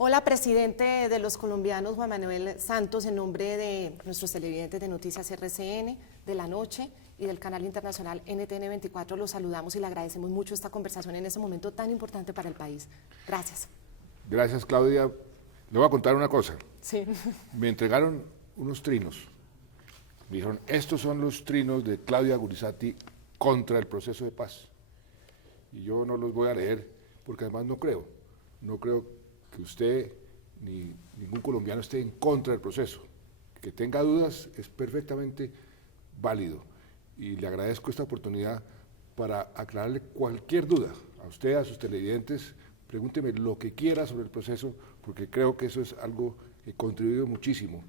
Hola, presidente de los colombianos, Juan Manuel Santos, en nombre de nuestros televidentes de Noticias RCN, de La Noche y del canal internacional NTN 24, los saludamos y le agradecemos mucho esta conversación en ese momento tan importante para el país. Gracias. Gracias, Claudia. Le voy a contar una cosa. Sí. Me entregaron unos trinos. Me dijeron, estos son los trinos de Claudia Gurizati contra el proceso de paz. Y yo no los voy a leer, porque además no creo que usted ni ningún colombiano esté en contra del proceso. Que tenga dudas es perfectamente válido. Y le agradezco esta oportunidad para aclararle cualquier duda a usted, a sus televidentes. Pregúnteme lo que quiera sobre el proceso, porque creo que eso es algo que contribuye muchísimo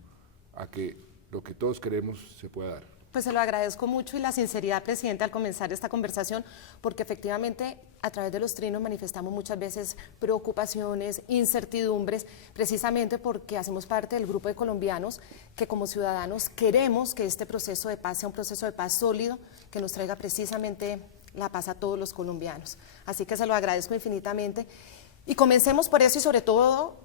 a que lo que todos queremos se pueda dar. Pues se lo agradezco mucho y la sinceridad, presidente, al comenzar esta conversación, porque efectivamente a través de los trinos manifestamos muchas veces preocupaciones, incertidumbres, precisamente porque hacemos parte del grupo de colombianos que como ciudadanos queremos que este proceso de paz sea un proceso de paz sólido, que nos traiga precisamente la paz a todos los colombianos. Así que se lo agradezco infinitamente. Y comencemos por eso y sobre todo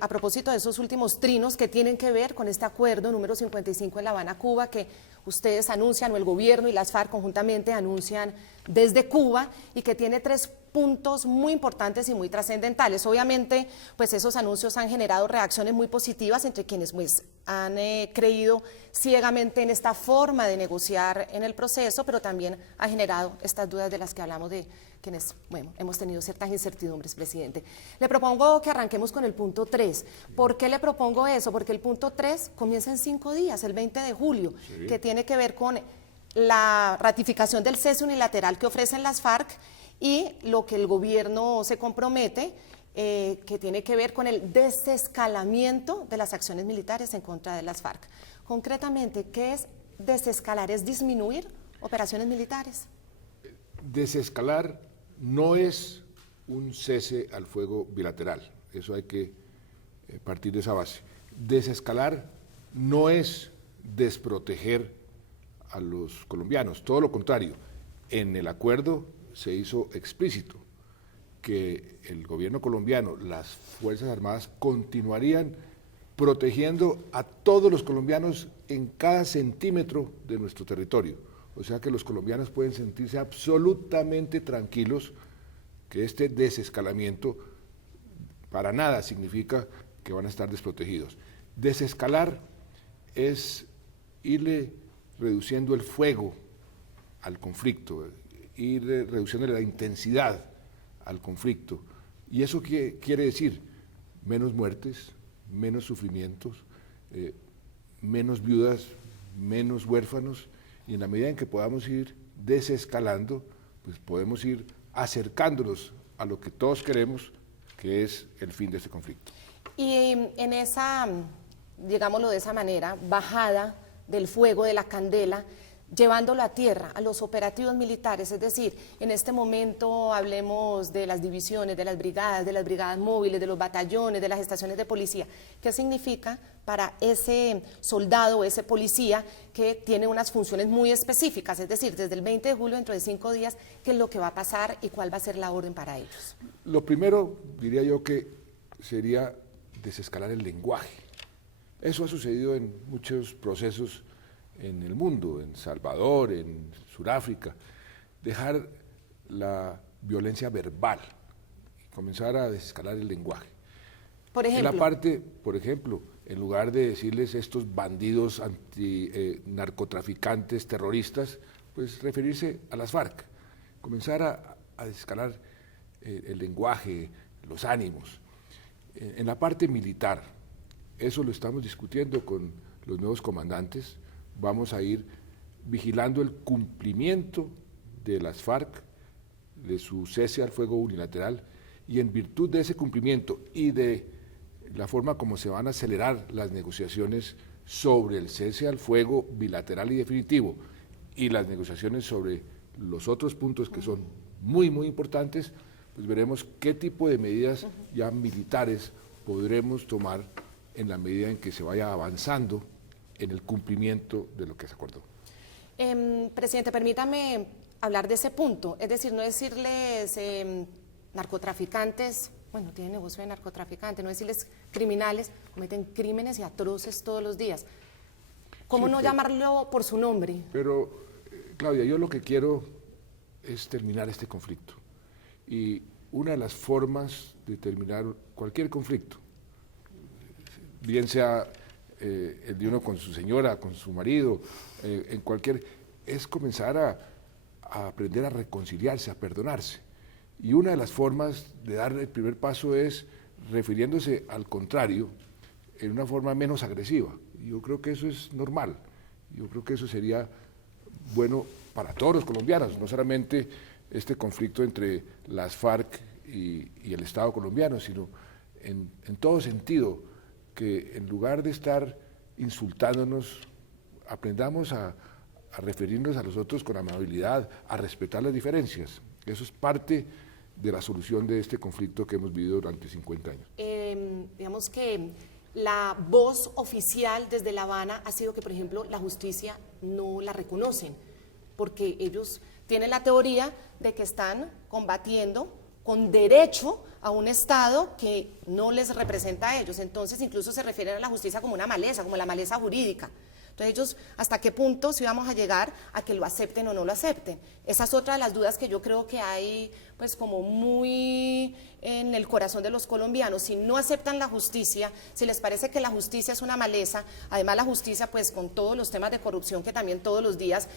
a propósito de esos últimos trinos que tienen que ver con este acuerdo número 55 en La Habana, Cuba, que ustedes anuncian, o el gobierno y las FARC conjuntamente anuncian desde Cuba, y que tiene 3 puntos muy importantes y muy trascendentales. Obviamente, pues esos anuncios han generado reacciones muy positivas entre quienes pues, han creído ciegamente en esta forma de negociar en el proceso, pero también ha generado estas dudas de las que hablamos de quienes, bueno, hemos tenido ciertas incertidumbres, presidente. Le propongo que arranquemos con el punto 3. ¿Por qué le propongo eso? Porque el punto 3 comienza en 5 días, el 20 de julio, sí, que tiene que ver con la ratificación del cese unilateral que ofrecen las FARC y lo que el gobierno se compromete, que tiene que ver con el desescalamiento de las acciones militares en contra de las FARC. Concretamente, ¿qué es desescalar? ¿Es disminuir operaciones militares? Desescalar no es un cese al fuego bilateral, eso hay que partir de esa base. Desescalar no es desproteger a los colombianos, todo lo contrario. En el acuerdo se hizo explícito que el gobierno colombiano, las Fuerzas Armadas continuarían protegiendo a todos los colombianos en cada centímetro de nuestro territorio. O sea que los colombianos pueden sentirse absolutamente tranquilos que este desescalamiento para nada significa que van a estar desprotegidos. Desescalar es irle reduciendo el fuego al conflicto, ir reduciendo la intensidad al conflicto. ¿Y eso qué quiere decir? Menos muertes, menos sufrimientos, menos viudas, menos huérfanos, y en la medida en que podamos ir desescalando, pues podemos ir acercándonos a lo que todos queremos, que es el fin de este conflicto. Y en esa, digámoslo de esa manera, bajada del fuego, de la candela, llevándolo a tierra, a los operativos militares, es decir, en este momento hablemos de las divisiones, de las brigadas móviles, de los batallones, de las estaciones de policía. ¿Qué significa para ese soldado o ese policía que tiene unas funciones muy específicas? Es decir, desde el 20 de julio, dentro de 5 días, ¿qué es lo que va a pasar y cuál va a ser la orden para ellos? Lo primero, diría yo, que sería desescalar el lenguaje. Eso ha sucedido en muchos procesos en el mundo, en Salvador, en Sudáfrica, dejar la violencia verbal, comenzar a desescalar el lenguaje. Por ejemplo, en la parte, por ejemplo, en lugar de decirles estos bandidos narcotraficantes, terroristas, pues referirse a las FARC, comenzar a desescalar el lenguaje, los ánimos. En la parte militar, eso lo estamos discutiendo con los nuevos comandantes. Vamos a ir vigilando el cumplimiento de las FARC, de su cese al fuego unilateral, y en virtud de ese cumplimiento y de la forma como se van a acelerar las negociaciones sobre el cese al fuego bilateral y definitivo, y las negociaciones sobre los otros puntos que son muy, muy importantes, pues veremos qué tipo de medidas ya militares podremos tomar en la medida en que se vaya avanzando en el cumplimiento de lo que se acordó. Presidente, permítame hablar de ese punto, es decir, no decirles narcotraficantes bueno, tienen negocio de narcotraficantes, no decirles criminales, cometen crímenes y atroces todos los días. ¿Cómo Sí, no llamarlo por su nombre? Pero, Claudia, yo lo que quiero es terminar este conflicto. Y una de las formas de terminar cualquier conflicto, bien sea el de uno con su señora, con su marido, es comenzar a aprender a reconciliarse, a perdonarse. Y una de las formas de dar el primer paso es refiriéndose al contrario en una forma menos agresiva. Yo creo que eso es normal. Yo creo que eso sería bueno para todos los colombianos, no solamente este conflicto entre las FARC y el Estado colombiano, sino en todo sentido, que en lugar de estar insultándonos, aprendamos a referirnos a los otros con amabilidad, a respetar las diferencias. Eso es parte de la solución de este conflicto que hemos vivido durante 50 años. Digamos que la voz oficial desde La Habana ha sido que, por ejemplo, la justicia no la reconocen, porque ellos tienen la teoría de que están combatiendo con derecho a un Estado que no les representa a ellos. Entonces, incluso se refieren a la justicia como una maleza, como la maleza jurídica. Entonces, ellos, ¿hasta qué punto si vamos a llegar a que lo acepten o no lo acepten? Esa es otra de las dudas que yo creo que hay, pues, como muy en el corazón de los colombianos. Si no aceptan la justicia, si les parece que la justicia es una maleza, además la justicia, pues, con todos los temas de corrupción que también todos los días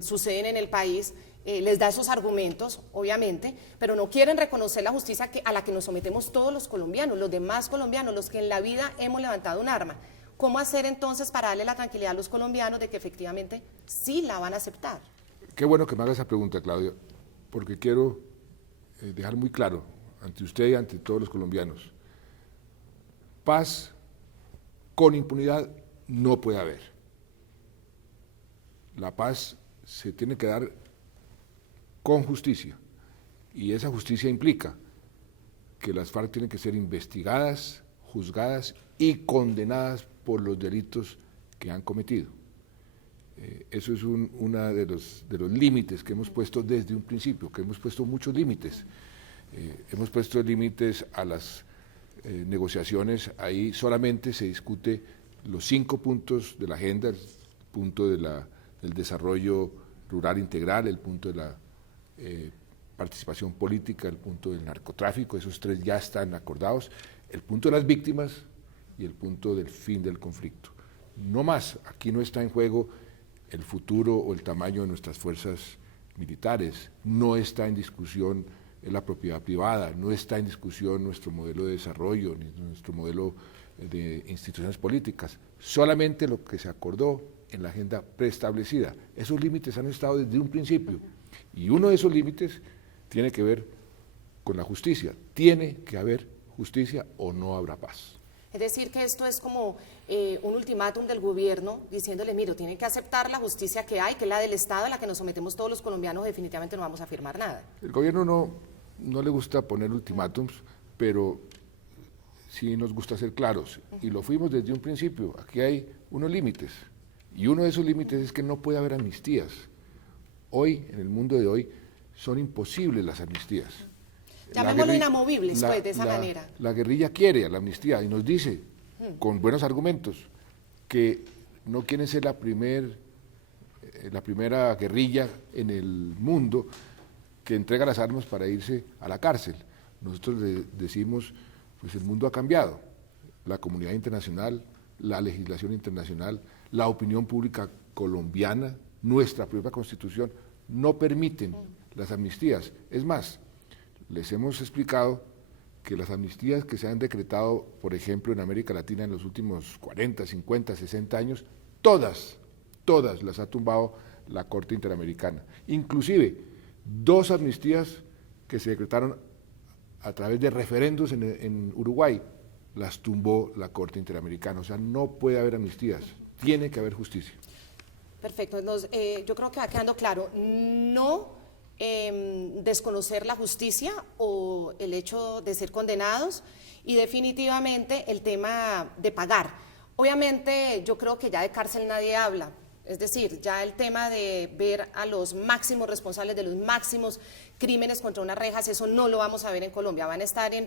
suceden en el país, les da esos argumentos, obviamente, pero no quieren reconocer la justicia a la que nos sometemos todos los colombianos, los demás colombianos, los que en la vida hemos levantado un arma. ¿Cómo hacer entonces para darle la tranquilidad a los colombianos de que efectivamente sí la van a aceptar? Qué bueno que me haga esa pregunta, Claudia, porque quiero dejar muy claro ante usted y ante todos los colombianos, paz con impunidad no puede haber. La paz se tiene que dar con justicia, y esa justicia implica que las FARC tienen que ser investigadas, juzgadas y condenadas por los delitos que han cometido. Eso es uno de los límites que hemos puesto desde un principio, que hemos puesto muchos límites. Hemos puesto límites a las negociaciones, ahí solamente se discute los 5 puntos de la agenda, el punto del desarrollo rural integral, el punto de la participación política, el punto del narcotráfico, esos 3 ya están acordados, el punto de las víctimas y el punto del fin del conflicto. No más, aquí no está en juego el futuro o el tamaño de nuestras fuerzas militares, no está en discusión la propiedad privada, no está en discusión nuestro modelo de desarrollo, ni nuestro modelo de instituciones políticas, solamente lo que se acordó en la agenda preestablecida. Esos límites han estado desde un principio, y uno de esos límites tiene que ver con la justicia. Tiene que haber justicia o no habrá paz. Es decir, que esto es como un ultimátum del gobierno diciéndole, mire, tienen que aceptar la justicia que hay, que es la del Estado, a la que nos sometemos todos los colombianos, definitivamente no vamos a firmar nada. El gobierno no le gusta poner ultimátums, pero sí nos gusta ser claros, y lo fuimos desde un principio. Aquí hay unos límites, y uno de esos límites es que no puede haber amnistías. Hoy, en el mundo de hoy, son imposibles las amnistías. Llamémoslo inamovibles, pues, de esa manera. La guerrilla quiere a la amnistía y nos dice, con buenos argumentos, que no quieren ser la primera guerrilla en el mundo que entrega las armas para irse a la cárcel. Nosotros le decimos, pues el mundo ha cambiado. La comunidad internacional, la legislación internacional, la opinión pública colombiana, nuestra propia Constitución, no permiten las amnistías. Es más, les hemos explicado que las amnistías que se han decretado, por ejemplo, en América Latina en los últimos 40, 50, 60 años, todas las ha tumbado la Corte Interamericana. Inclusive, 2 amnistías que se decretaron a través de referendos en Uruguay, las tumbó la Corte Interamericana. O sea, no puede haber amnistías, tiene que haber justicia. Perfecto, yo creo que va quedando claro, no desconocer la justicia o el hecho de ser condenados, y definitivamente el tema de pagar. Obviamente yo creo que ya de cárcel nadie habla, es decir, ya el tema de ver a los máximos responsables de los máximos crímenes contra unas rejas, eso no lo vamos a ver en Colombia, van a estar en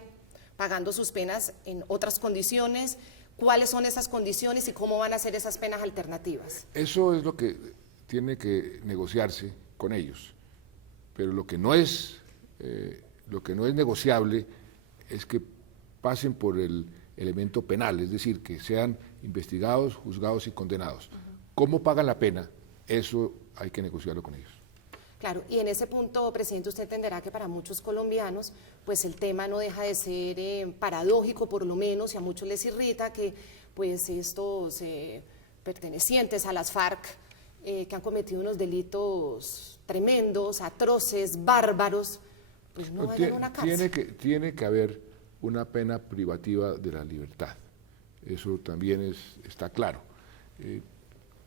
pagando sus penas en otras condiciones. ¿Cuáles son esas condiciones y cómo van a ser esas penas alternativas? Eso es lo que tiene que negociarse con ellos, pero lo que no es negociable es que pasen por el elemento penal, es decir, que sean investigados, juzgados y condenados. ¿Cómo pagan la pena? Eso hay que negociarlo con ellos. Claro, y en ese punto, presidente, usted entenderá que para muchos colombianos, pues el tema no deja de ser paradójico, por lo menos, y a muchos les irrita que pues estos pertenecientes a las FARC, que han cometido unos delitos tremendos, atroces, bárbaros, pues no vayan a una cárcel. Tiene que haber una pena privativa de la libertad, eso también está claro.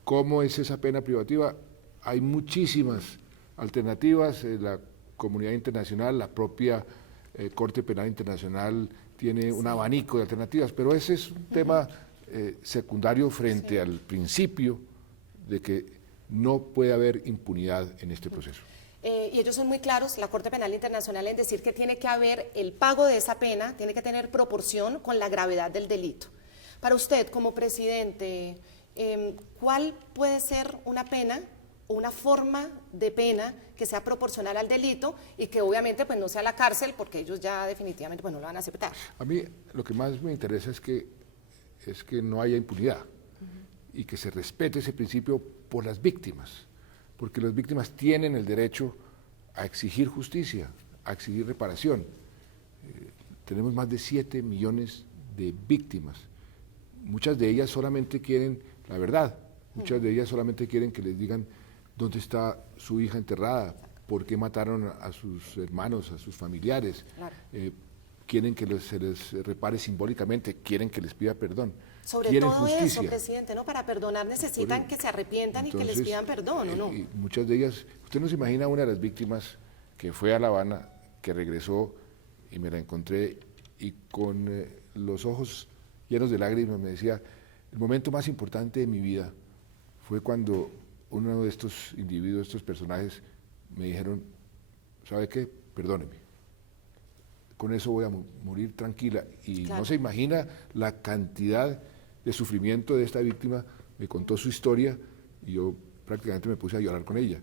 ¿Cómo es esa pena privativa? Hay muchísimas alternativas, la comunidad internacional, la propia Corte Penal Internacional tiene un abanico de alternativas, pero ese es un tema secundario frente al principio de que no puede haber impunidad en este proceso. Y ellos son muy claros, la Corte Penal Internacional, en decir que tiene que haber el pago de esa pena, tiene que tener proporción con la gravedad del delito. Para usted, como presidente, ¿cuál puede ser una pena o una forma de pena que sea proporcional al delito y que obviamente pues no sea la cárcel, porque ellos ya definitivamente pues no lo van a aceptar? A mí lo que más me interesa es que no haya impunidad y que se respete ese principio por las víctimas, porque las víctimas tienen el derecho a exigir justicia, a exigir reparación. Tenemos más de 7 millones de víctimas. Muchas de ellas solamente quieren la verdad, muchas de ellas solamente quieren que les digan dónde está su hija enterrada, por qué mataron a sus hermanos, a sus familiares. Claro. Quieren que se les repare simbólicamente, quieren que les pida perdón. Sobre todo justicia. Eso, presidente, ¿no? Para perdonar necesitan que se arrepientan. Entonces, y que les pidan perdón, ¿o no? Y muchas de ellas, usted no se imagina una de las víctimas que fue a La Habana, que regresó y me la encontré y con los ojos llenos de lágrimas me decía, el momento más importante de mi vida fue cuando uno de estos individuos, estos personajes, me dijeron, ¿sabe qué? Perdóneme. Con eso voy a morir tranquila. Y claro, no se imagina la cantidad de sufrimiento de esta víctima. Me contó su historia y yo prácticamente me puse a llorar con ella.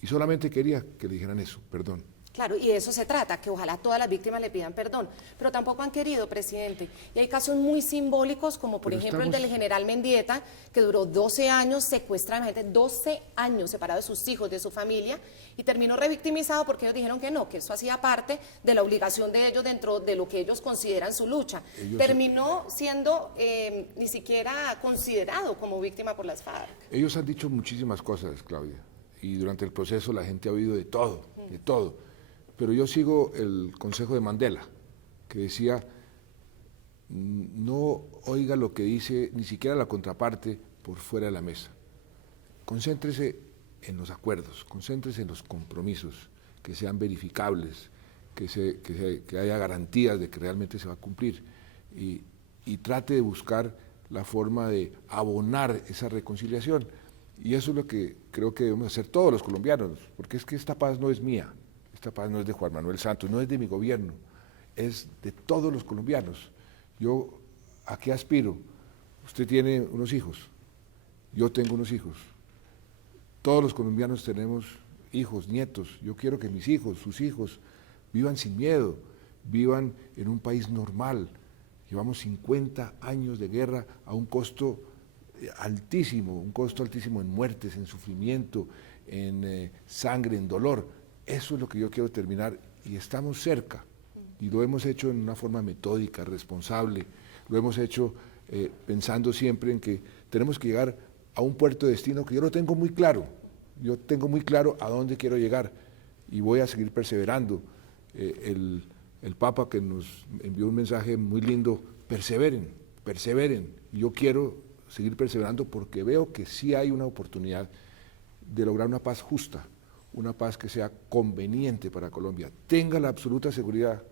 Y solamente quería que le dijeran eso, perdón. Claro, y de eso se trata, que ojalá todas las víctimas le pidan perdón, pero tampoco han querido, presidente. Y hay casos muy simbólicos, como por ejemplo el del general Mendieta, que duró 12 años secuestrado, imagínate, 12 años separado de sus hijos, de su familia, y terminó revictimizado porque ellos dijeron que no, que eso hacía parte de la obligación de ellos dentro de lo que ellos consideran su lucha. Terminó siendo ni siquiera considerado como víctima por las FARC. Ellos han dicho muchísimas cosas, Claudia, y durante el proceso la gente ha oído de todo, de todo. Pero yo sigo el consejo de Mandela, que decía, no oiga lo que dice ni siquiera la contraparte por fuera de la mesa. Concéntrese en los acuerdos, concéntrese en los compromisos, que sean verificables, que haya garantías de que realmente se va a cumplir y trate de buscar la forma de abonar esa reconciliación. Y eso es lo que creo que debemos hacer todos los colombianos, porque es que esta paz no es mía. Esta paz no es de Juan Manuel Santos, no es de mi gobierno, es de todos los colombianos. Yo, ¿a qué aspiro? Usted tiene unos hijos, yo tengo unos hijos. Todos los colombianos tenemos hijos, nietos. Yo quiero que mis hijos, sus hijos, vivan sin miedo, vivan en un país normal. Llevamos 50 años de guerra a un costo altísimo en muertes, en sufrimiento, en sangre, en dolor. Eso es lo que yo quiero terminar y estamos cerca y lo hemos hecho en una forma metódica, responsable, lo hemos hecho pensando siempre en que tenemos que llegar a un puerto de destino que yo lo tengo muy claro, yo tengo muy claro a dónde quiero llegar y voy a seguir perseverando. El Papa que nos envió un mensaje muy lindo, perseveren, perseveren, yo quiero seguir perseverando porque veo que sí hay una oportunidad de lograr una paz justa, una paz que sea conveniente para Colombia. Tenga la absoluta seguridad,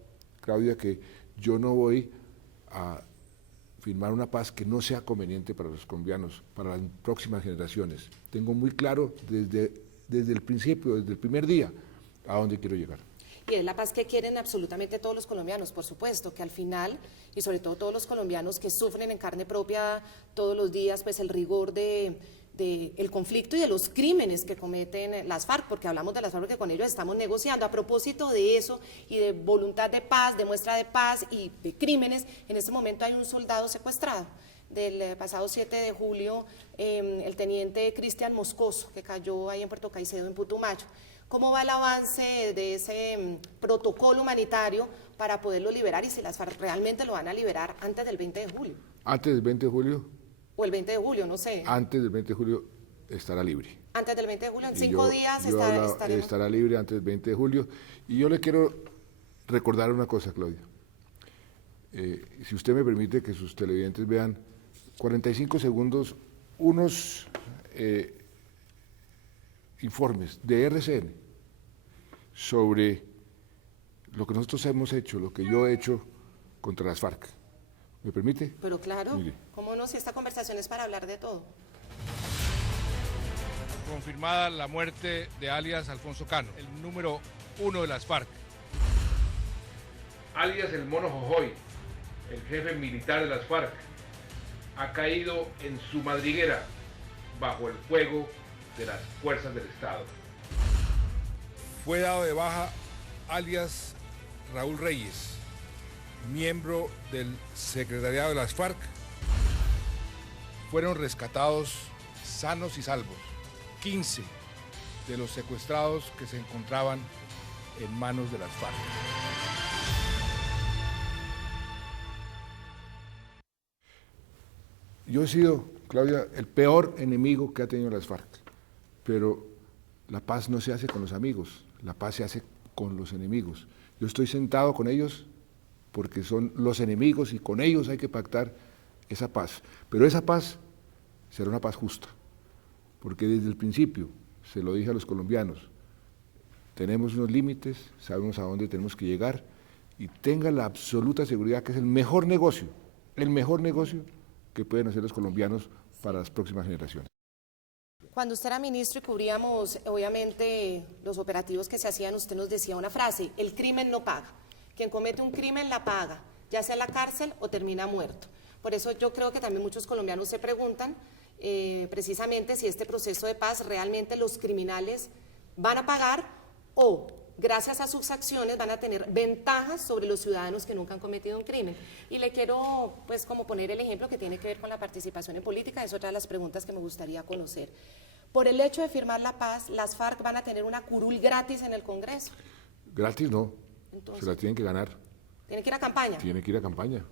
Claudia, que yo no voy a firmar una paz que no sea conveniente para los colombianos, para las próximas generaciones. Tengo muy claro desde el principio, desde el primer día, a dónde quiero llegar. y es la paz que quieren absolutamente todos los colombianos, por supuesto, que al final, y sobre todo todos los colombianos que sufren en carne propia todos los días, pues el rigor de el conflicto y de los crímenes que cometen las FARC, porque hablamos de las FARC porque con ellos estamos negociando. A propósito de eso y de voluntad de paz, de muestra de paz y de crímenes, en este momento hay un soldado secuestrado del pasado 7 de julio, el teniente Cristian Moscoso, que cayó ahí en Puerto Caicedo, en Putumayo. ¿Cómo va el avance de ese protocolo humanitario para poderlo liberar y si las FARC realmente lo van a liberar antes del 20 de julio? Antes del 20 de julio. O el 20 de julio, no sé. Antes del 20 de julio estará libre. Antes del 20 de julio, en Y 5 días estaremos. Estará libre antes del 20 de julio. Y yo le quiero recordar una cosa, Claudia. Si usted me permite que sus televidentes vean 45 segundos, unos informes de RCN sobre lo que nosotros hemos hecho, lo que yo he hecho contra las FARC. ¿Me permite? Pero claro, Mire. ¿cómo no? Si esta conversación es para hablar de todo. Confirmada la muerte de alias Alfonso Cano, el número 1 de las FARC. Alias el Mono Jojoy, el jefe militar de las FARC, ha caído en su madriguera bajo el fuego de las fuerzas del Estado. Fue dado de baja alias Raúl Reyes, miembro del secretariado de las FARC. Fueron rescatados sanos y salvos 15 de los secuestrados que se encontraban en manos de las FARC. Yo he sido, Claudia, el peor enemigo que ha tenido las FARC, pero la paz no se hace con los amigos, la paz se hace con los enemigos. Yo estoy sentado con ellos porque son los enemigos y con ellos hay que pactar esa paz. Pero esa paz será una paz justa, porque desde el principio, se lo dije a los colombianos, tenemos unos límites, sabemos a dónde tenemos que llegar y tenga la absoluta seguridad que es el mejor negocio que pueden hacer los colombianos para las próximas generaciones. Cuando usted era ministro y cubríamos, obviamente, los operativos que se hacían, usted nos decía una frase: el crimen no paga. Quien comete un crimen la paga, ya sea en la cárcel o termina muerto. Por eso yo creo que también muchos colombianos se preguntan precisamente si este proceso de paz realmente los criminales van a pagar o gracias a sus acciones van a tener ventajas sobre los ciudadanos que nunca han cometido un crimen. Y le quiero pues como poner el ejemplo que tiene que ver con la participación en política, es otra de las preguntas que me gustaría conocer. Por el hecho de firmar la paz, las FARC van a tener una curul gratis en el Congreso. Gratis no, Entonces, se la tienen que ganar, tiene que ir a campaña. tienen que ir a campaña.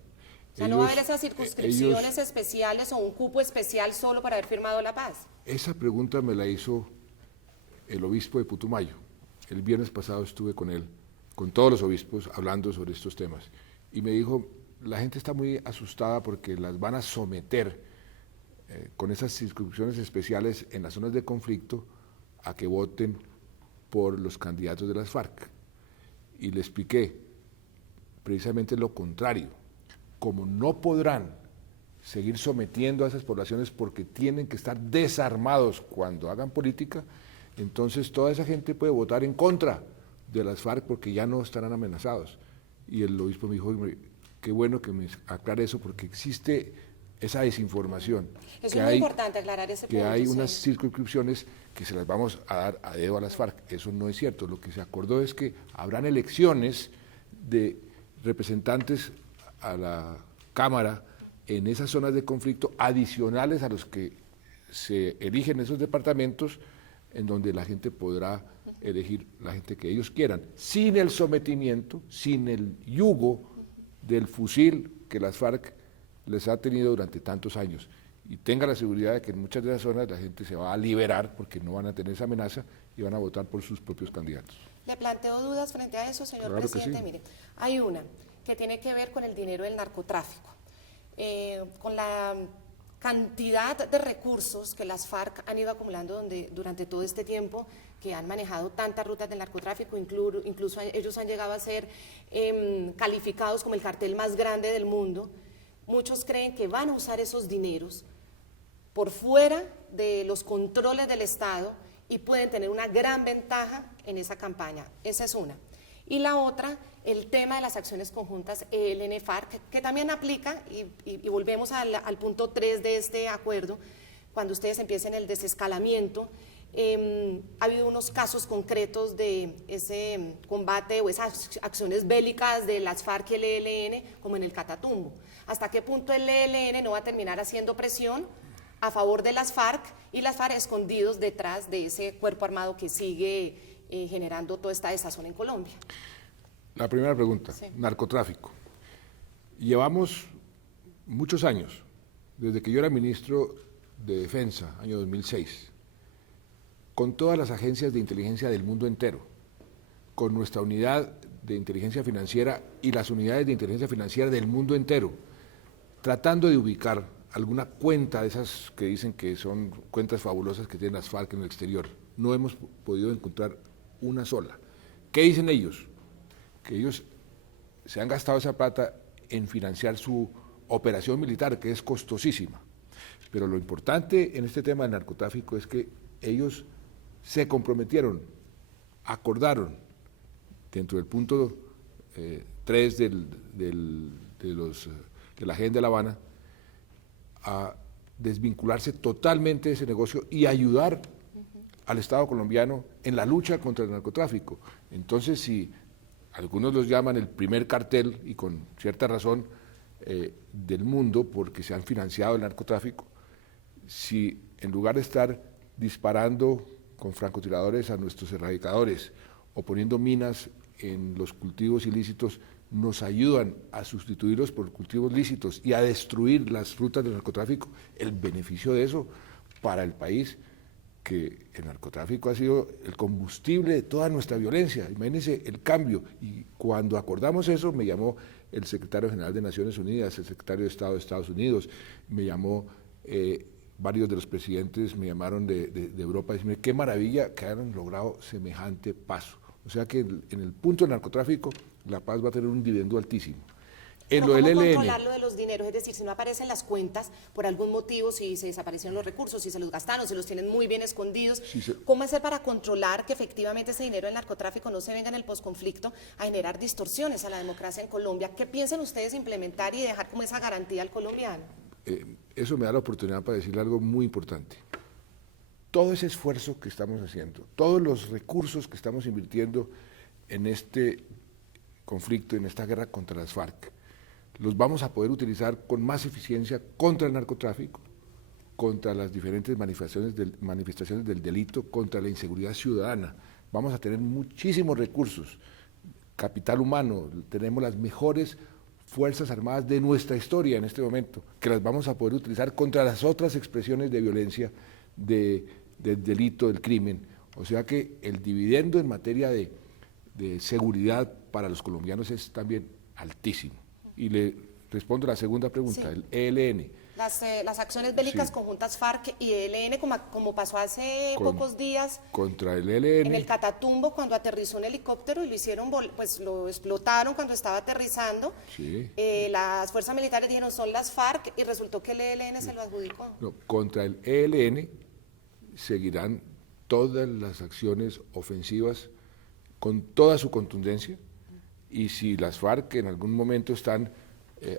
O sea, no va a haber esas circunscripciones especiales o un cupo especial solo para haber firmado la paz. Esa pregunta me la hizo el obispo de Putumayo. El viernes pasado estuve con él, con todos los obispos, hablando sobre estos temas. Y me dijo, la gente está muy asustada porque las van a someter con esas circunscripciones especiales en las zonas de conflicto a que voten por los candidatos de las FARC. Y le expliqué precisamente lo contrario. Como no podrán seguir sometiendo a esas poblaciones porque tienen que estar desarmados cuando hagan política, entonces toda esa gente puede votar en contra de las FARC porque ya no estarán amenazados. Y el obispo me dijo, qué bueno que me aclare eso porque existe esa desinformación. Es muy importante aclarar ese punto. Que hay sí. unas circunscripciones que se las vamos a dar a dedo a las FARC. Eso no es cierto. Lo que se acordó es que habrán elecciones de representantes a la Cámara en esas zonas de conflicto adicionales a los que se eligen esos departamentos en donde la gente podrá elegir la gente que ellos quieran, sin el sometimiento, sin el yugo del fusil que las FARC les ha tenido durante tantos años. Y tenga la seguridad de que en muchas de esas zonas la gente se va a liberar porque no van a tener esa amenaza y van a votar por sus propios candidatos. ¿Le planteo dudas frente a eso, señor Claro que presidente? sí. Mire, hay una que tiene que ver con el dinero del narcotráfico, con la cantidad de recursos que las FARC han ido acumulando durante todo este tiempo, que han manejado tantas rutas del narcotráfico, incluso ellos han llegado a ser calificados como el cartel más grande del mundo. Muchos creen que van a usar esos dineros por fuera de los controles del Estado y pueden tener una gran ventaja en esa campaña. Esa es una. Y la otra, el tema de las acciones conjuntas ELN-FARC, que también aplica, y volvemos al punto 3 de este acuerdo, cuando ustedes empiecen el desescalamiento. Ha habido unos casos concretos de ese combate o esas acciones bélicas de las FARC y el ELN, como en el Catatumbo. ¿Hasta qué punto el ELN no va a terminar haciendo presión a favor de las FARC y las FARC escondidos detrás de ese cuerpo armado que sigue generando toda esta desazón en Colombia? La primera pregunta, sí. Narcotráfico. Llevamos muchos años, desde que yo era ministro de Defensa, año 2006, con todas las agencias de inteligencia del mundo entero, con nuestra unidad de inteligencia financiera y las unidades de inteligencia financiera del mundo entero, tratando de ubicar alguna cuenta de esas que dicen que son cuentas fabulosas que tienen las FARC en el exterior. No hemos podido encontrar una sola. ¿Qué dicen ellos? Que ellos se han gastado esa plata en financiar su operación militar, que es costosísima. Pero lo importante en este tema del narcotráfico es que ellos se comprometieron, acordaron, dentro del punto 3 de la Agenda de La Habana, a desvincularse totalmente de ese negocio y ayudar al Estado colombiano en la lucha contra el narcotráfico. Entonces, si algunos los llaman el primer cartel, y con cierta razón, del mundo, porque se han financiado el narcotráfico, si en lugar de estar disparando con francotiradores a nuestros erradicadores o poniendo minas en los cultivos ilícitos, nos ayudan a sustituirlos por cultivos lícitos y a destruir las rutas del narcotráfico, el beneficio de eso para el país, que el narcotráfico ha sido el combustible de toda nuestra violencia. Imagínense el cambio. Y cuando acordamos eso, me llamó el secretario general de Naciones Unidas, el secretario de Estado de Estados Unidos, me llamó varios de los presidentes, me llamaron de Europa, y dicen, qué maravilla que hayan logrado semejante paso. O sea que en el punto del narcotráfico, la paz va a tener un dividendo altísimo. En lo del ¿Cómo ELN, controlar lo de los dineros? Es decir, si no aparecen las cuentas por algún motivo, si se desaparecieron los recursos, si se los gastaron, si los tienen muy bien escondidos, ¿cómo hacer para controlar que efectivamente ese dinero del narcotráfico no se venga en el posconflicto a generar distorsiones a la democracia en Colombia? ¿Qué piensan ustedes implementar y dejar como esa garantía al colombiano? Eso me da la oportunidad para decirle algo muy importante. Todo ese esfuerzo que estamos haciendo, todos los recursos que estamos invirtiendo en este conflicto, en esta guerra contra las FARC, los vamos a poder utilizar con más eficiencia contra el narcotráfico, contra las diferentes manifestaciones del delito, contra la inseguridad ciudadana. Vamos a tener muchísimos recursos, capital humano, tenemos las mejores Fuerzas Armadas de nuestra historia en este momento, que las vamos a poder utilizar contra las otras expresiones de violencia, del delito, del crimen. O sea que el dividendo en materia de seguridad para los colombianos es también altísimo. Y le respondo a la segunda pregunta, sí. El ELN. Las acciones bélicas sí. Conjuntas FARC y ELN, como pasó hace pocos días contra el ELN en el Catatumbo, cuando aterrizó un helicóptero y lo hicieron, pues lo explotaron cuando estaba aterrizando. Sí. Las fuerzas militares dijeron son las FARC y resultó que el ELN se lo adjudicó. No, contra el ELN seguirán todas las acciones ofensivas con toda su contundencia, y si las FARC en algún momento están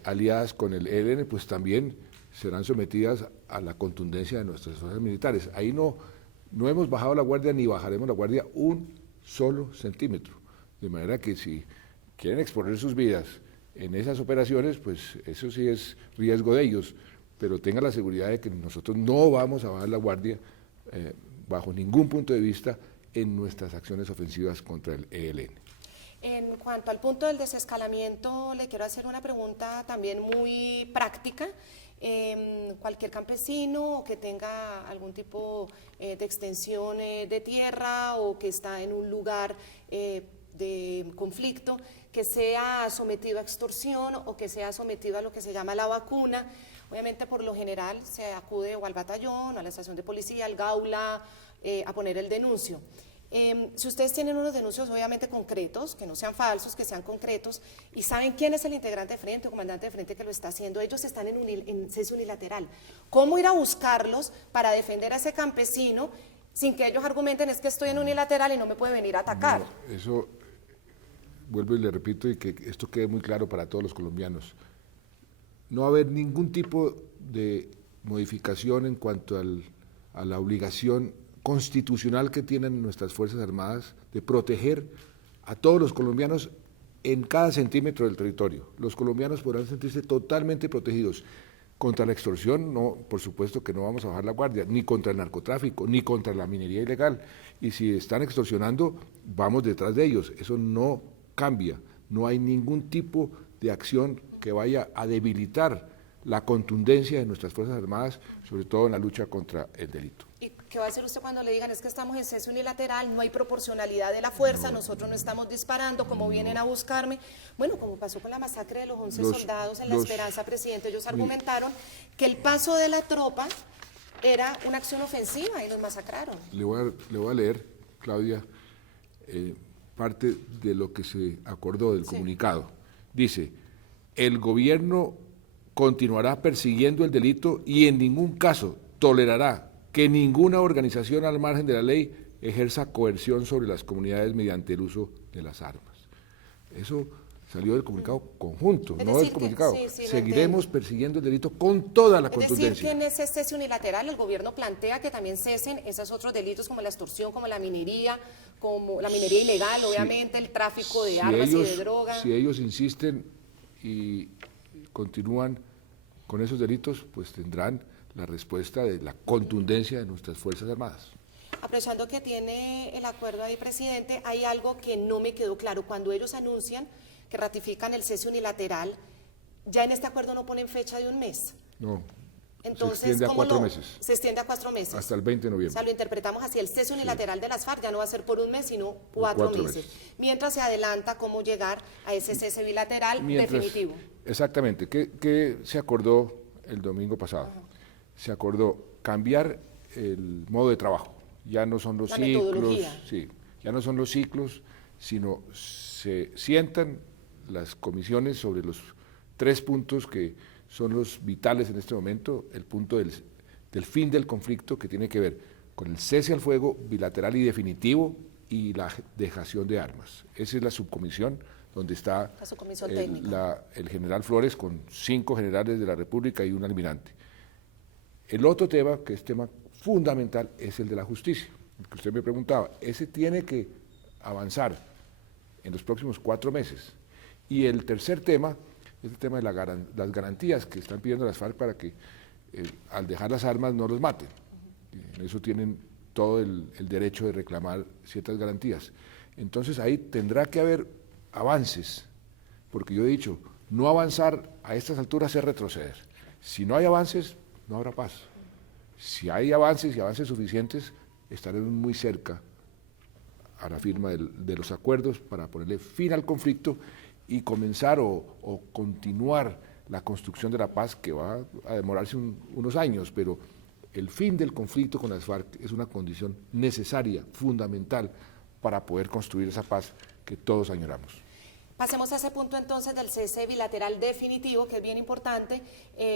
aliadas con el ELN, pues también serán sometidas a la contundencia de nuestras fuerzas militares. Ahí no hemos bajado la guardia ni bajaremos la guardia un solo centímetro. De manera que si quieren exponer sus vidas en esas operaciones, pues eso sí es riesgo de ellos, pero tengan la seguridad de que nosotros no vamos a bajar la guardia bajo ningún punto de vista en nuestras acciones ofensivas contra el ELN. En cuanto al punto del desescalamiento, le quiero hacer una pregunta también muy práctica. Cualquier campesino que tenga algún tipo de extensión de tierra o que está en un lugar de conflicto, que sea sometido a extorsión o que sea sometido a lo que se llama la vacuna, obviamente por lo general se acude o al batallón, o a la estación de policía, al Gaula, a poner el denuncio. Si ustedes tienen unos denuncios obviamente concretos, que no sean falsos, que sean concretos, y saben quién es el integrante de frente o comandante de frente que lo está haciendo, ellos están en cese unilateral. ¿Cómo ir a buscarlos para defender a ese campesino sin que ellos argumenten es que estoy en unilateral y no me puede venir a atacar? No, eso vuelvo y le repito, y que esto quede muy claro para todos los colombianos, no va a haber ningún tipo de modificación en cuanto a la obligación constitucional que tienen nuestras Fuerzas Armadas de proteger a todos los colombianos en cada centímetro del territorio. Los colombianos podrán sentirse totalmente protegidos. Contra la extorsión, no, por supuesto que no vamos a bajar la guardia, ni contra el narcotráfico, ni contra la minería ilegal. Y si están extorsionando, vamos detrás de ellos. Eso no cambia. No hay ningún tipo de acción que vaya a debilitar la contundencia de nuestras Fuerzas Armadas, sobre todo en la lucha contra el delito. ¿Y qué va a hacer usted cuando le digan es que estamos en cese unilateral, no hay proporcionalidad de la fuerza, nosotros no estamos disparando, como vienen a buscarme? Bueno, como pasó con la masacre de los 11 soldados en La Esperanza, presidente, ellos argumentaron que el paso de la tropa era una acción ofensiva y los masacraron. Le voy a leer, Claudia, parte de lo que se acordó del comunicado. Dice, el gobierno continuará persiguiendo el delito y en ningún caso tolerará que ninguna organización al margen de la ley ejerza coerción sobre las comunidades mediante el uso de las armas. Eso salió del comunicado conjunto, Es no decir del comunicado. que- sí, Seguiremos persiguiendo el delito con toda la Es decir, contundencia. que en ese cese unilateral el gobierno plantea que también cesen esos otros delitos como la extorsión, como la minería ilegal, obviamente, el tráfico de armas y de droga. Si ellos insisten y continúan con esos delitos, pues tendrán la respuesta de la contundencia de nuestras Fuerzas Armadas. Aprovechando que tiene el acuerdo ahí, presidente, hay algo que no me quedó claro. Cuando ellos anuncian que ratifican el cese unilateral, ya en este acuerdo no ponen fecha de un mes. No, Entonces, se extiende a ¿cómo 4 lo- meses, Se extiende a 4 meses. hasta el 20 de O sea, noviembre. lo interpretamos así, el cese unilateral de las FARC ya no va a ser por un mes, sino 4 4 meses. meses. Mientras se adelanta cómo llegar a ese cese bilateral definitivo. Exactamente. ¿Qué se acordó el domingo pasado? Se acordó cambiar el modo de trabajo. Ya no son los La ciclos, metodología. sí, ya no son los ciclos, sino se sientan las comisiones sobre los 3 puntos que son los vitales en este momento, el punto del fin del conflicto, que tiene que ver con el cese al fuego bilateral y definitivo y la dejación de armas. Esa es la subcomisión donde está La subcomisión técnica. el general Flores con 5 generales de la República y un almirante. El otro tema, que es tema fundamental, es el de la justicia, el que usted me preguntaba. Ese tiene que avanzar en los próximos 4 meses. Y el tercer tema es el tema de las garantías que están pidiendo las FARC para que al dejar las armas no los maten. En eso tienen todo el derecho de reclamar ciertas garantías. Entonces ahí tendrá que haber avances, porque yo he dicho, no avanzar a estas alturas es retroceder. Si no hay avances, no habrá paz. Si hay avances y avances suficientes, estaremos muy cerca a la firma de los acuerdos para ponerle fin al conflicto y comenzar o continuar la construcción de la paz, que va a demorarse unos años, pero el fin del conflicto con las FARC es una condición necesaria, fundamental, para poder construir esa paz que todos añoramos. Pasemos a ese punto entonces del cese bilateral definitivo, que es bien importante,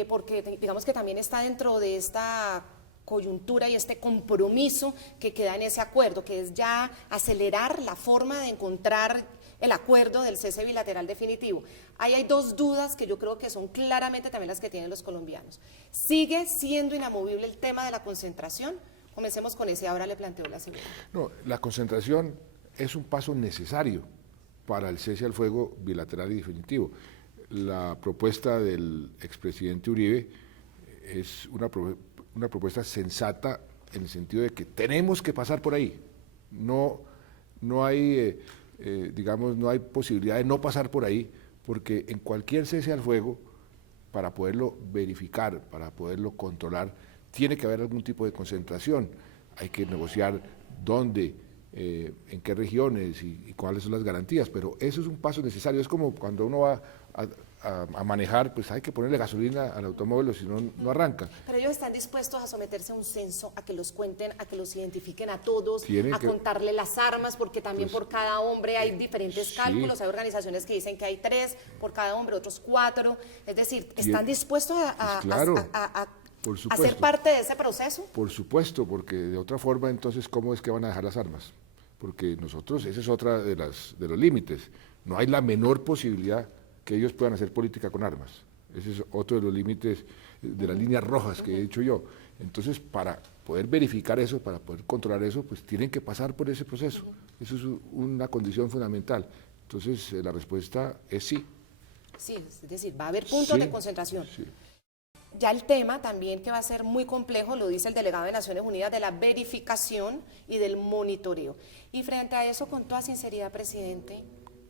porque digamos que también está dentro de esta coyuntura y este compromiso que queda en ese acuerdo, que es ya acelerar la forma de encontrar el acuerdo del cese bilateral definitivo. Ahí hay 2 dudas que yo creo que son claramente también las que tienen los colombianos. ¿Sigue siendo inamovible el tema de la concentración? Comencemos con ese, ahora le planteo la segunda. No, la concentración es un paso necesario para el cese al fuego bilateral y definitivo. La propuesta del expresidente Uribe es una propuesta sensata en el sentido de que tenemos que pasar por ahí. No hay, no hay posibilidad de no pasar por ahí, porque en cualquier cese al fuego, para poderlo verificar, para poderlo controlar, tiene que haber algún tipo de concentración. Hay que negociar dónde, en qué regiones y cuáles son las garantías, pero eso es un paso necesario. Es como cuando uno va a manejar, pues hay que ponerle gasolina al automóvil, o si no, no arranca. Pero ellos están dispuestos a someterse a un censo, a que los cuenten, a que los identifiquen a todos, Tienen a que- contarle las armas, porque también Pues, por cada hombre hay diferentes sí. cálculos, hay organizaciones que dicen que hay 3 por cada hombre, otros 4, es decir, ¿están dispuestos Pues claro, a por ser supuesto. parte de ese proceso? Por supuesto, porque de otra forma, entonces, ¿cómo es que van a dejar las armas? Porque nosotros, ese es otra de los límites. No hay la menor posibilidad que ellos puedan hacer política con armas. Ese es otro de los límites, de las líneas rojas que he dicho yo. Entonces, para poder verificar eso, para poder controlar eso, pues tienen que pasar por ese proceso. Eso es una condición fundamental. Entonces, la respuesta es sí. Sí, es decir, va a haber puntos de concentración. Sí. Ya el tema también que va a ser muy complejo, lo dice el delegado de Naciones Unidas, de la verificación y del monitoreo. Y frente a eso, con toda sinceridad, presidente,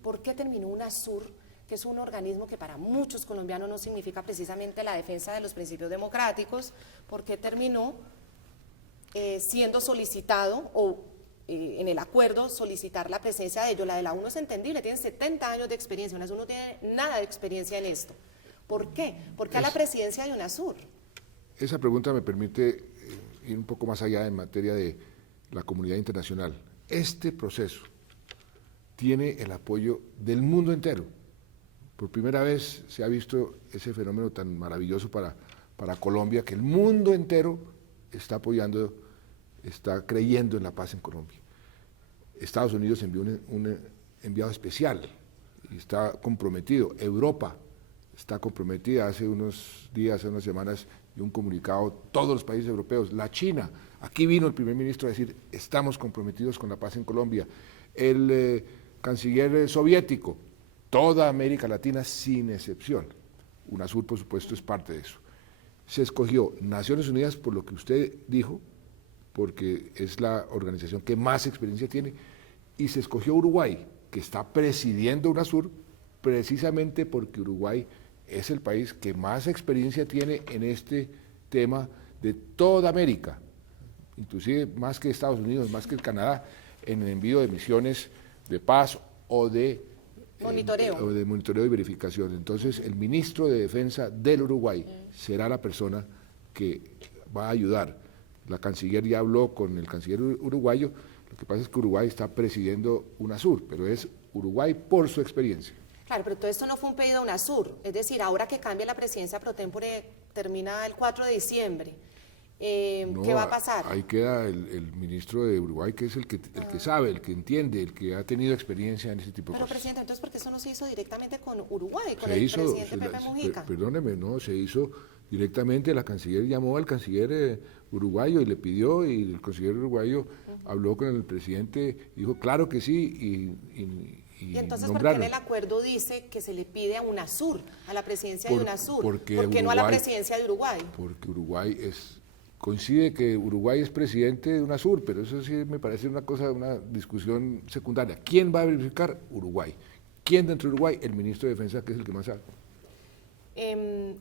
¿por qué terminó UNASUR, que es un organismo que para muchos colombianos no significa precisamente la defensa de los principios democráticos? ¿Por qué terminó siendo solicitado o en el acuerdo solicitar la presencia de ellos? La de la UNO es entendible, tienen 70 años de experiencia, UNASUR no tiene nada de experiencia en esto. ¿Por qué? ¿Por qué a la presidencia de UNASUR? Esa pregunta me permite ir un poco más allá en materia de la comunidad internacional. Este proceso tiene el apoyo del mundo entero. Por primera vez se ha visto ese fenómeno tan maravilloso para Colombia, que el mundo entero está apoyando, está creyendo en la paz en Colombia. Estados Unidos envió un enviado especial y está comprometido. Europa está comprometida. Hace unos días, hace unas semanas, dio un comunicado, todos los países europeos, la China. Aquí vino el primer ministro a decir, estamos comprometidos con la paz en Colombia. El canciller soviético, toda América Latina sin excepción. UNASUR, por supuesto, es parte de eso. Se escogió Naciones Unidas por lo que usted dijo, porque es la organización que más experiencia tiene, y se escogió Uruguay, que está presidiendo UNASUR, precisamente porque Uruguay es el país que más experiencia tiene en este tema de toda América, inclusive más que Estados Unidos, más que el Canadá, en el envío de misiones de paz o de monitoreo y verificación. Entonces, el ministro de Defensa del Uruguay será la persona que va a ayudar. La canciller ya habló con el canciller uruguayo. Lo que pasa es que Uruguay está presidiendo UNASUR, pero es Uruguay por su experiencia. Claro, pero todo esto no fue un pedido de UNASUR, es decir, ahora que cambia la presidencia pro tempore, termina el 4 de diciembre, No, ¿qué va a pasar? Ahí queda el ministro de Uruguay, que es el que sabe, el que entiende, el que ha tenido experiencia en ese tipo de Pero, cosas. presidente, entonces, ¿por qué eso no se hizo directamente con Uruguay, con Se el hizo, presidente Pepe Mujica? perdóneme, no, se hizo directamente. La canciller llamó al canciller uruguayo y le pidió, y el canciller uruguayo habló con el presidente, dijo claro que sí, Y entonces, nombraron. ¿por qué en el acuerdo dice que se le pide a UNASUR, a la presidencia de UNASUR? ¿Por qué Uruguay, no a la presidencia de Uruguay? Porque Uruguay coincide que Uruguay es presidente de UNASUR, pero eso sí me parece una discusión secundaria. ¿Quién va a verificar? Uruguay. ¿Quién dentro de Uruguay? El ministro de Defensa, que es el que más sabe.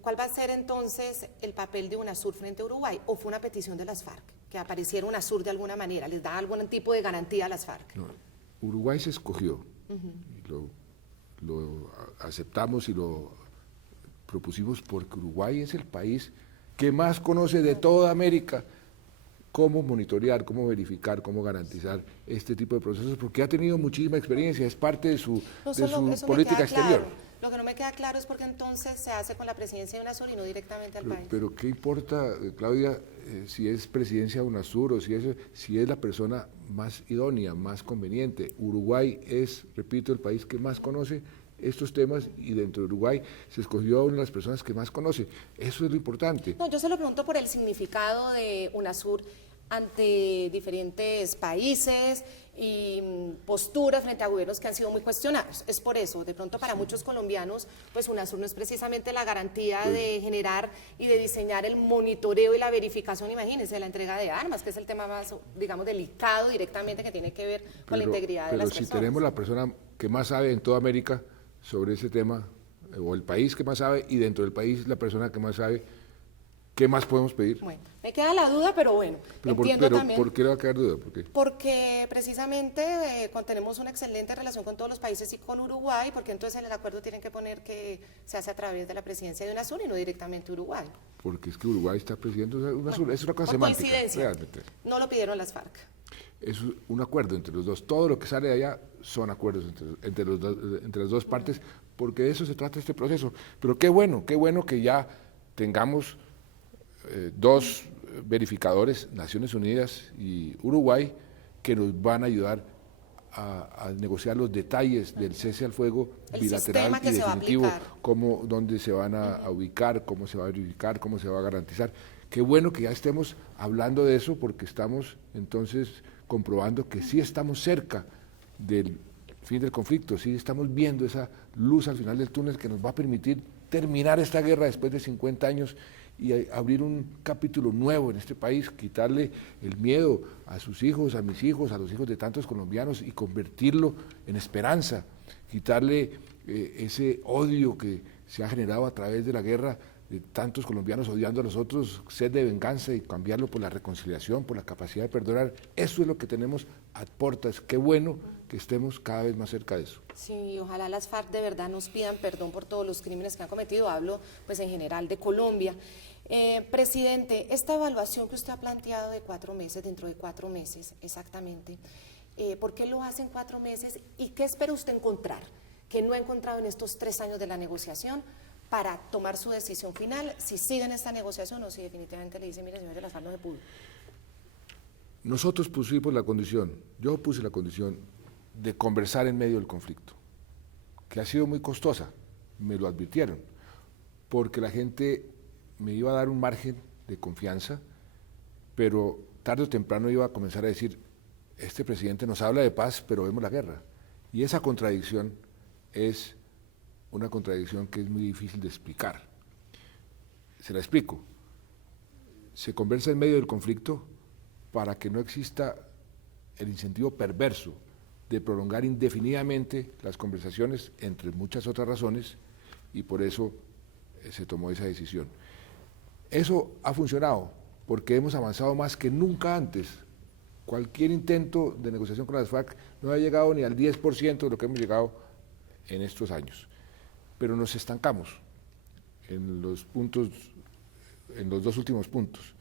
¿Cuál va a ser entonces el papel de UNASUR frente a Uruguay? ¿O fue una petición de las FARC, que apareciera UNASUR de alguna manera? ¿Les da algún tipo de garantía a las FARC? No, Uruguay se escogió, y lo aceptamos y lo propusimos porque Uruguay es el país que más conoce de toda América cómo monitorear, cómo verificar, cómo garantizar este tipo de procesos, porque ha tenido muchísima experiencia, es parte de su política exterior. Lo que no me queda claro es por qué entonces se hace con la presidencia de UNASUR y no directamente al país. Pero ¿qué importa, Claudia, si es presidencia de UNASUR o si es la persona más idónea, más conveniente? Uruguay es, repito, el país que más conoce estos temas, y dentro de Uruguay se escogió a una de las personas que más conoce. Eso es lo importante. No, yo se lo pregunto por el significado de UNASUR ante diferentes países y posturas frente a gobiernos que han sido muy cuestionados. Es por eso, de pronto para muchos colombianos, pues UNASUR no es precisamente la garantía de generar y de diseñar el monitoreo y la verificación, imagínense, la entrega de armas, que es el tema más, digamos, delicado directamente, que tiene que ver con la integridad de las personas. Pero si tenemos la persona que más sabe en toda América sobre ese tema, o el país que más sabe, y dentro del país la persona que más sabe, ¿qué más podemos pedir? Bueno, me queda la duda, pero bueno, entiendo también. ¿Por qué le va a quedar duda? ¿Por qué? Porque precisamente tenemos una excelente relación con todos los países y con Uruguay, porque entonces en el acuerdo tienen que poner que se hace a través de la presidencia de UNASUR y no directamente Uruguay. Porque es que Uruguay está presidiendo UNASUR, Bueno, es una cosa por semántica. coincidencia, Realmente. no lo pidieron las FARC. Es un acuerdo entre los dos. Todo lo que sale de allá son acuerdos entre las dos partes, porque de eso se trata este proceso. Pero qué bueno que ya tengamos dos verificadores, Naciones Unidas y Uruguay, que nos van a ayudar a negociar los detalles del cese al fuego El bilateral sistema que y se va a definitivo, aplicar. dónde se van a ubicar, cómo se va a verificar, cómo se va a garantizar. Qué bueno que ya estemos hablando de eso, porque estamos entonces comprobando que sí estamos cerca del fin del conflicto, sí estamos viendo esa luz al final del túnel que nos va a permitir terminar esta guerra después de 50 años y abrir un capítulo nuevo en este país, quitarle el miedo a sus hijos, a mis hijos, a los hijos de tantos colombianos y convertirlo en esperanza, quitarle ese odio que se ha generado a través de la guerra, de tantos colombianos odiando a los otros, sed de venganza, y cambiarlo por la reconciliación, por la capacidad de perdonar. Eso es lo que tenemos a portas. Qué bueno que estemos cada vez más cerca de eso. Sí, ojalá las FARC de verdad nos pidan perdón por todos los crímenes que han cometido, hablo pues en general de Colombia. Presidente, esta evaluación que usted ha planteado de 4 meses, dentro de 4 meses exactamente, ¿por qué lo hace en 4 meses y qué espera usted encontrar que no ha encontrado en estos 3 años de la negociación para tomar su decisión final, si siguen esta negociación o si definitivamente le dice, mire señor de las FARC, no se pudo? Nosotros pusimos la condición, yo puse la condición de conversar en medio del conflicto, que ha sido muy costosa, me lo advirtieron, porque la gente me iba a dar un margen de confianza, pero tarde o temprano iba a comenzar a decir, este presidente nos habla de paz, pero vemos la guerra. Y esa contradicción es una contradicción que es muy difícil de explicar. Se la explico. Se conversa en medio del conflicto para que no exista el incentivo perverso de prolongar indefinidamente las conversaciones, entre muchas otras razones, y por eso se tomó esa decisión. Eso ha funcionado porque hemos avanzado más que nunca antes. Cualquier intento de negociación con las FARC no ha llegado ni al 10% de lo que hemos llegado en estos años. Pero nos estancamos en los puntos, en los 2 últimos puntos.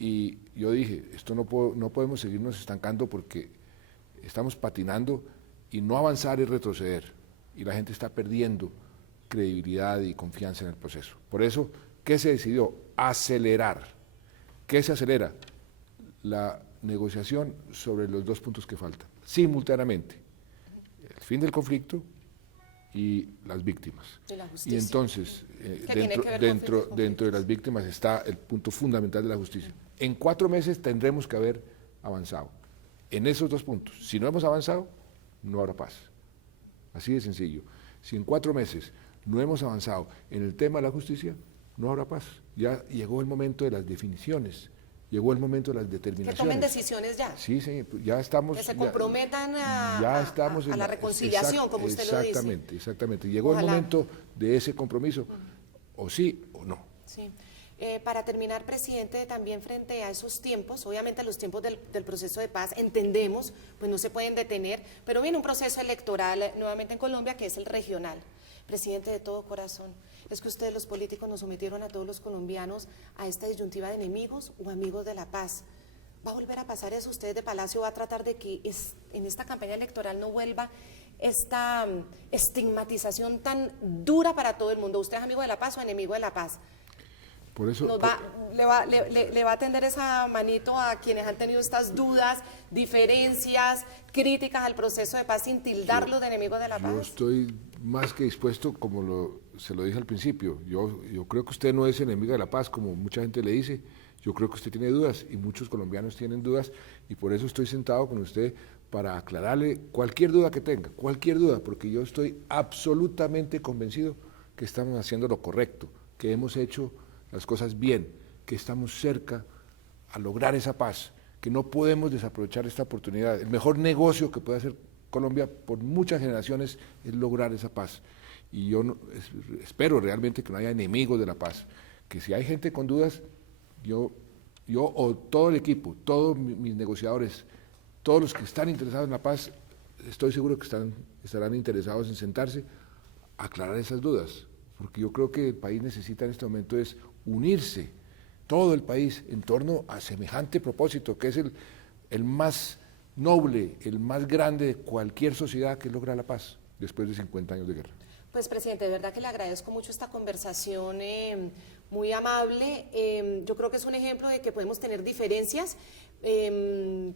Y yo dije, esto no podemos seguirnos estancando porque estamos patinando, y no avanzar es retroceder. Y la gente está perdiendo credibilidad y confianza en el proceso. Por eso, ¿qué se decidió? Acelerar. ¿Qué se acelera? La negociación sobre los 2 puntos que faltan, simultáneamente. El fin del conflicto y las víctimas. Y entonces, dentro de las víctimas está el punto fundamental de la justicia. En 4 meses tendremos que haber avanzado en esos 2 puntos. Si no hemos avanzado, no habrá paz. Así de sencillo. Si en 4 meses no hemos avanzado en el tema de la justicia, no habrá paz. Ya llegó el momento de las definiciones, llegó el momento de las determinaciones. Que tomen decisiones ya. Sí, señor, ya estamos. Que se comprometan a la reconciliación, como usted lo dice. Exactamente. Llegó el momento de ese compromiso, o sí o no. Sí. Para terminar, presidente, también frente a esos tiempos, obviamente los tiempos del proceso de paz, entendemos, pues no se pueden detener, pero viene un proceso electoral nuevamente en Colombia, que es el regional. Presidente, de todo corazón, ¿es que ustedes los políticos nos sometieron a todos los colombianos a esta disyuntiva de enemigos o amigos de la paz? ¿Va a volver a pasar eso? ¿Ustedes de Palacio va a tratar de que en esta campaña electoral no vuelva esta estigmatización tan dura para todo el mundo? ¿Usted es amigo de la paz o enemigo de la paz? Por eso, le va a tender esa manito a quienes han tenido estas dudas, diferencias, críticas al proceso de paz sin tildarlo de enemigos de la paz. Yo estoy más que dispuesto, como se lo dije al principio. Yo creo que usted no es enemigo de la paz, como mucha gente le dice. Yo creo que usted tiene dudas y muchos colombianos tienen dudas, y por eso estoy sentado con usted para aclararle cualquier duda que tenga, cualquier duda, porque yo estoy absolutamente convencido que estamos haciendo lo correcto, que hemos hecho las cosas bien, que estamos cerca a lograr esa paz, que no podemos desaprovechar esta oportunidad. El mejor negocio que puede hacer Colombia por muchas generaciones es lograr esa paz. Y yo espero realmente que no haya enemigos de la paz, que si hay gente con dudas, yo o todo el equipo, todos mis negociadores, todos los que están interesados en la paz, estoy seguro que estarán interesados en sentarse a aclarar esas dudas, porque yo creo que el país necesita en este momento es unirse, todo el país, en torno a semejante propósito, que es el más noble, el más grande de cualquier sociedad, que logra la paz después de 50 años de guerra. Pues, presidente, de verdad que le agradezco mucho esta conversación muy amable. Yo creo que es un ejemplo de que podemos tener diferencias,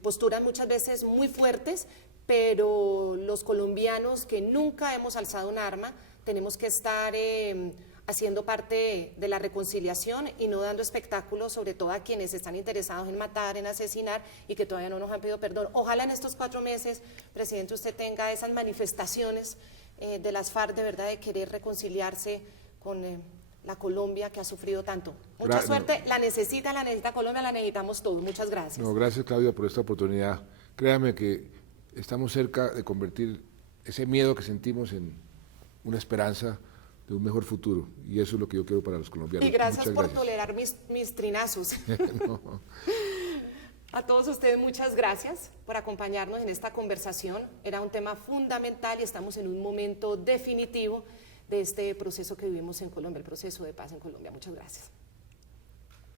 posturas muchas veces muy fuertes, pero los colombianos que nunca hemos alzado un arma tenemos que estar haciendo parte de la reconciliación y no dando espectáculos, sobre todo a quienes están interesados en matar, en asesinar y que todavía no nos han pedido perdón. Ojalá en estos 4 meses, presidente, usted tenga esas manifestaciones de las FARC de verdad de querer reconciliarse con la Colombia que ha sufrido tanto. Mucha suerte, la necesita Colombia, la necesitamos todos. Muchas gracias. No, gracias, Claudia, por esta oportunidad. Créame que estamos cerca de convertir ese miedo que sentimos en una esperanza de un mejor futuro, y eso es lo que yo quiero para los colombianos. Y gracias Muchas por gracias. tolerar mis trinazos. No. A todos ustedes muchas gracias por acompañarnos en esta conversación. Era un tema fundamental y estamos en un momento definitivo de este proceso que vivimos en Colombia, el proceso de paz en Colombia. Muchas gracias.